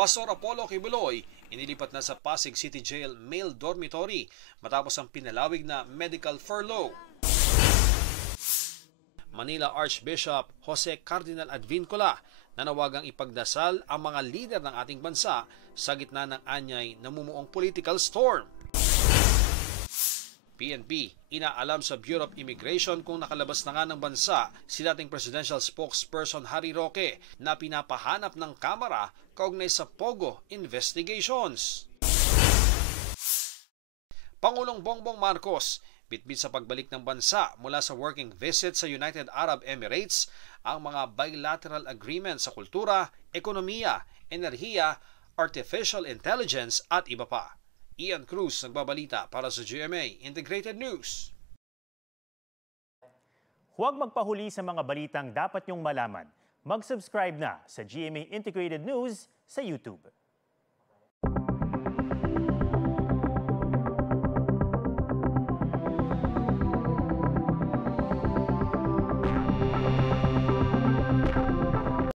Pastor Apollo Kibuloy, inilipat na sa Pasig City Jail male dormitory matapos ang pinalawig na medical furlough. Manila Archbishop Jose Cardinal Advincula nanawagang ipagdasal ang mga lider ng ating bansa sa gitna ng anyay namumuong political storm. PNP, inaalam sa Bureau of Immigration kung nakalabas na nga ng bansa si dating presidential spokesperson Harry Roque na pinapahanap ng Kamara kaugnay sa Pogo investigations. Pangulong Bongbong Marcos, bitbit sa pagbalik ng bansa mula sa working visit sa United Arab Emirates ang mga bilateral agreements sa kultura, ekonomiya, enerhiya, artificial intelligence at iba pa. Ian Cruz nagbabalita para sa GMA Integrated News. Huwag magpahuli sa mga balitang dapat niyong malaman. Mag-subscribe na sa GMA Integrated News sa YouTube.